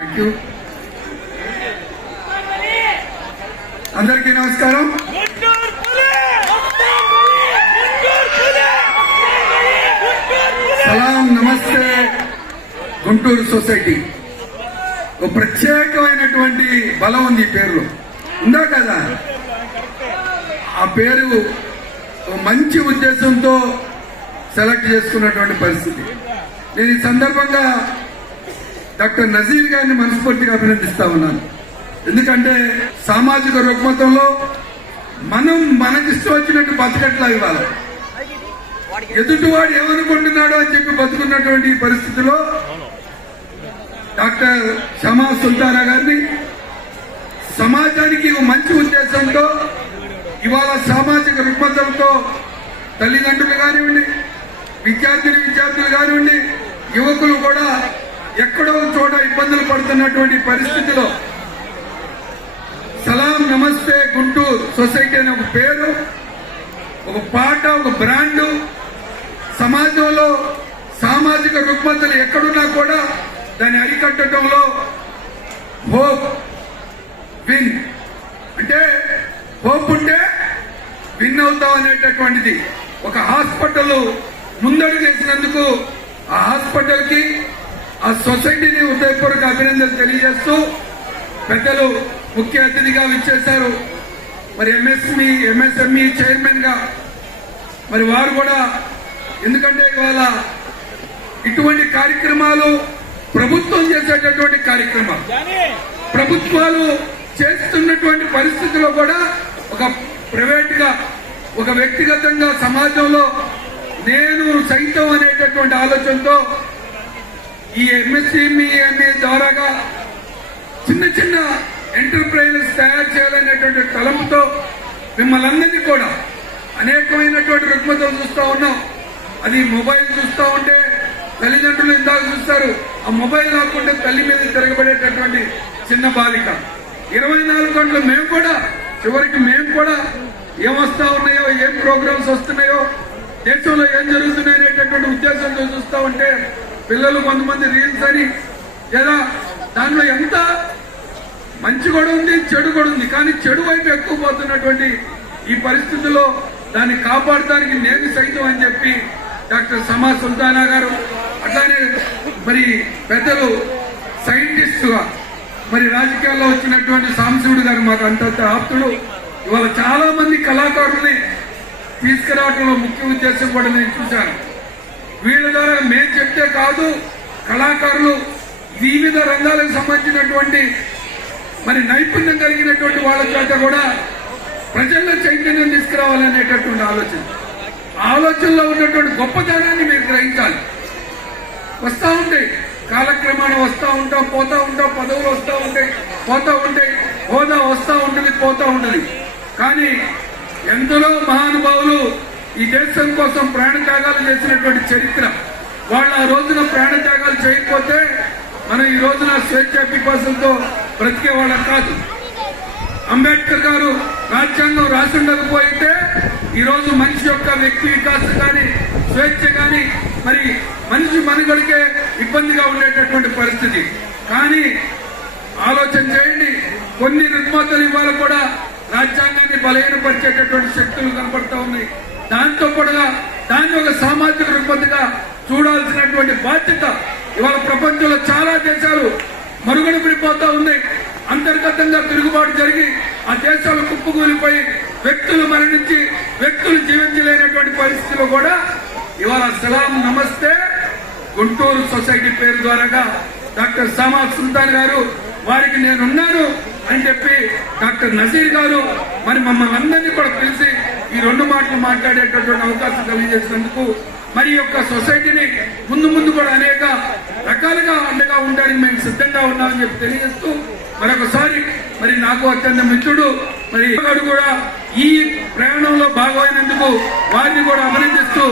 Thank you అందరికీ నమస్కారం. సలాం నమస్తే. గుంటూరు సొసైటీ. ఒక ప్రత్యేకమైనటువంటి బలం ఉంది ఈ పేరులో. ఉందా కదా? ఆ పేరు మంచి ఉద్దేశంతో సెలెక్ట్ చేసుకున్నటువంటి పరిస్థితి. నేను ఈ సందర్భంగా డాక్టర్ నజీర్ గారిని మనస్ఫూర్తిగా అభినందిస్తా ఉన్నాను. ఎందుకంటే సామాజిక రుగ్మతంలో మనం మనకిష్టం వచ్చినట్టు బతకట్లా ఇవాళ ఎదుటివాడు ఏమనుకుంటున్నాడు అని చెప్పి బతుకున్నటువంటి పరిస్థితిలో డాక్టర్ షమా సుల్తానా గారిని సమాజానికి మంచి ఉద్దేశంతో ఇవాళ సామాజిక రుగ్మతంతో తల్లిదండ్రులు కానివ్వండి విద్యార్థులు విద్యార్థులు కానివ్వండి యువకులు కూడా ఎక్కడో చోట ఇబ్బందులు పడుతున్నటువంటి పరిస్థితిలో సలాం నమస్తే గుంటూరు సొసైటీ అనే ఒక పేరు ఒక పాట ఒక బ్రాండు. సమాజంలో సామాజిక రుగ్మతలు ఎక్కడున్నా కూడా దాన్ని అరికట్టడంలో హోప్ విన్. అంటే హోప్ ఉంటే విన్ అవుతాం అనేటటువంటిది. ఒక హాస్పిటల్ ముందడుగు వేసినందుకు ఆ హాస్పిటల్కి ఆ సొసైటీని హృదయపూర్వక అభినందనలు తెలియజేస్తూ పెద్దలు ముఖ్య అతిథిగా విచ్చేశారు. మరి ఎంఎస్మి ఎంఎస్ఎంఈ చైర్మన్గా మరి వారు కూడా ఎందుకంటే ఇవాళ ఇటువంటి కార్యక్రమాలు ప్రభుత్వం చేసేటటువంటి కార్యక్రమాలు. ప్రభుత్వాలు చేస్తున్నటువంటి పరిస్థితిలో కూడా ఒక ప్రైవేట్గా ఒక వ్యక్తిగతంగా సమాజంలో నేను సైతం అనేటటువంటి ఆలోచనతో ఈ ఎంఎస్ఎంఈఎంఏ ద్వారాగా చిన్న చిన్న ఎంటర్ప్రైజెస్ తయారు చేయాలనేటువంటి తలంపుతో మిమ్మల్ని అందరినీ కూడా అనేకమైనటువంటి రుగ్మతలు చూస్తూ ఉన్నాం. అది మొబైల్ చూస్తూ ఉంటే తల్లిదండ్రులు ఇందాక చూస్తారు ఆ మొబైల్ కాకుండా తల్లి మీద తిరగబడేటటువంటి చిన్న బాలిక. ఇరవై నాలుగు గంటలు మేము కూడా చివరికి మేము కూడా ఏమొస్తా ఉన్నాయో ఏం ప్రోగ్రామ్స్ వస్తున్నాయో దేశంలో ఏం జరుగుతున్నాయి అనేటటువంటి ఉద్దేశంతో చూస్తా ఉంటే పిల్లలు కొంతమంది రీల్స్ అని లేదా దానిలో ఎంత మంచి కూడా ఉంది చెడు కూడా ఉంది. కానీ చెడు వైపు ఎక్కువ పోతున్నటువంటి ఈ పరిస్థితుల్లో దాన్ని కాపాడటానికి నేను సైతం అని చెప్పి డాక్టర్ సమా సుల్తానా గారు అట్లానే మరి పెద్దలు సైంటిస్టుగా మరి రాజకీయాల్లో వచ్చినటువంటి సాంశివుడు గారు మాకు అంత ఆప్తుడు ఇవాళ చాలా మంది కళాకారుల్ని తీసుకురావడంలో ముఖ్య ఉద్దేశం కూడా నేను చూశాను. వీళ్ళ ద్వారా మేం చెప్తే కాదు కళాకారులు వివిధ రంగాలకు సంబంధించినటువంటి మరి నైపుణ్యం కలిగినటువంటి వాళ్ళ చేత కూడా ప్రజల్లో చైతన్యం తీసుకురావాలనేటటువంటి ఆలోచన. ఆలోచనలో ఉన్నటువంటి గొప్పతనాన్ని మీరు గ్రహించాలి. వస్తూ ఉంటాయి కాలక్రమాన వస్తూ ఉంటాం పోతా ఉంటాం పదవులు వస్తూ ఉంటాయి పోతా ఉంటాయి హోదా వస్తూ ఉంటుంది పోతూ ఉంటుంది. కానీ ఎందరో మహానుభావులు ఈ దేశం కోసం ప్రాణత్యాగాలు చేసినటువంటి చరిత్ర. వాళ్ళు ఆ రోజున ప్రాణత్యాగాలు చేయకపోతే మనం ఈ రోజున స్వేచ్ఛ పిపాసంతో బ్రతికే వాళ్ళం కాదు. అంబేద్కర్ గారు రాజ్యాంగం రాసిండకపోయితే ఈ రోజు మనిషి యొక్క వ్యక్తి వికాసం కానీ స్వేచ్ఛ కానీ మరి మనిషి మనుగడికే ఇబ్బందిగా ఉండేటటువంటి పరిస్థితి. కానీ ఆలోచన చేయండి కొన్ని రుగ్మతలు ఇవాళ కూడా రాజ్యాంగాన్ని బలహీనపరిచేటటువంటి శక్తులు కనపడతా ఉన్నాయి. దాంతో కూడా దాన్ని ఒక సామాజిక రుగ్మతగా చూడాల్సినటువంటి బాధ్యత ఇవాళ ప్రపంచంలో చాలా దేశాలు మరుగున పడిపోతా ఉన్నాయి అంతర్గతంగా తిరుగుబాటు జరిగి ఆ దేశాలు కుప్పకూలిపోయి వ్యక్తులు మరణించి వ్యక్తులు జీవించలేనటువంటి పరిస్థితిలో కూడా ఇవాళ సలాం నమస్తే. గుంటూరు సొసైటీ పేరు ద్వారాగా డాక్టర్ సామా సుల్తాన్ గారు వారికి నేనున్నాను. అని చెప్పి డాక్టర్ నజీర్ గారు మరి మమ్మల్ని అందరినీ కూడా పిలిచి ఈ రెండు మాటలు మాట్లాడేటటువంటి అవకాశం కలిగజేసినందుకు మరి యొక్క సొసైటీని ముందు ముందు కూడా అనేక రకాలుగా అండగా ఉండడానికి మేము సిద్ధంగా ఉన్నామని చెప్పి తెలియజేస్తూ మరొకసారి మరి నాకు అత్యంత మిత్రుడు మరి గారు కూడా ఈ ప్రయాణంలో భాగమైనందుకు వారిని కూడా అభినందిస్తూ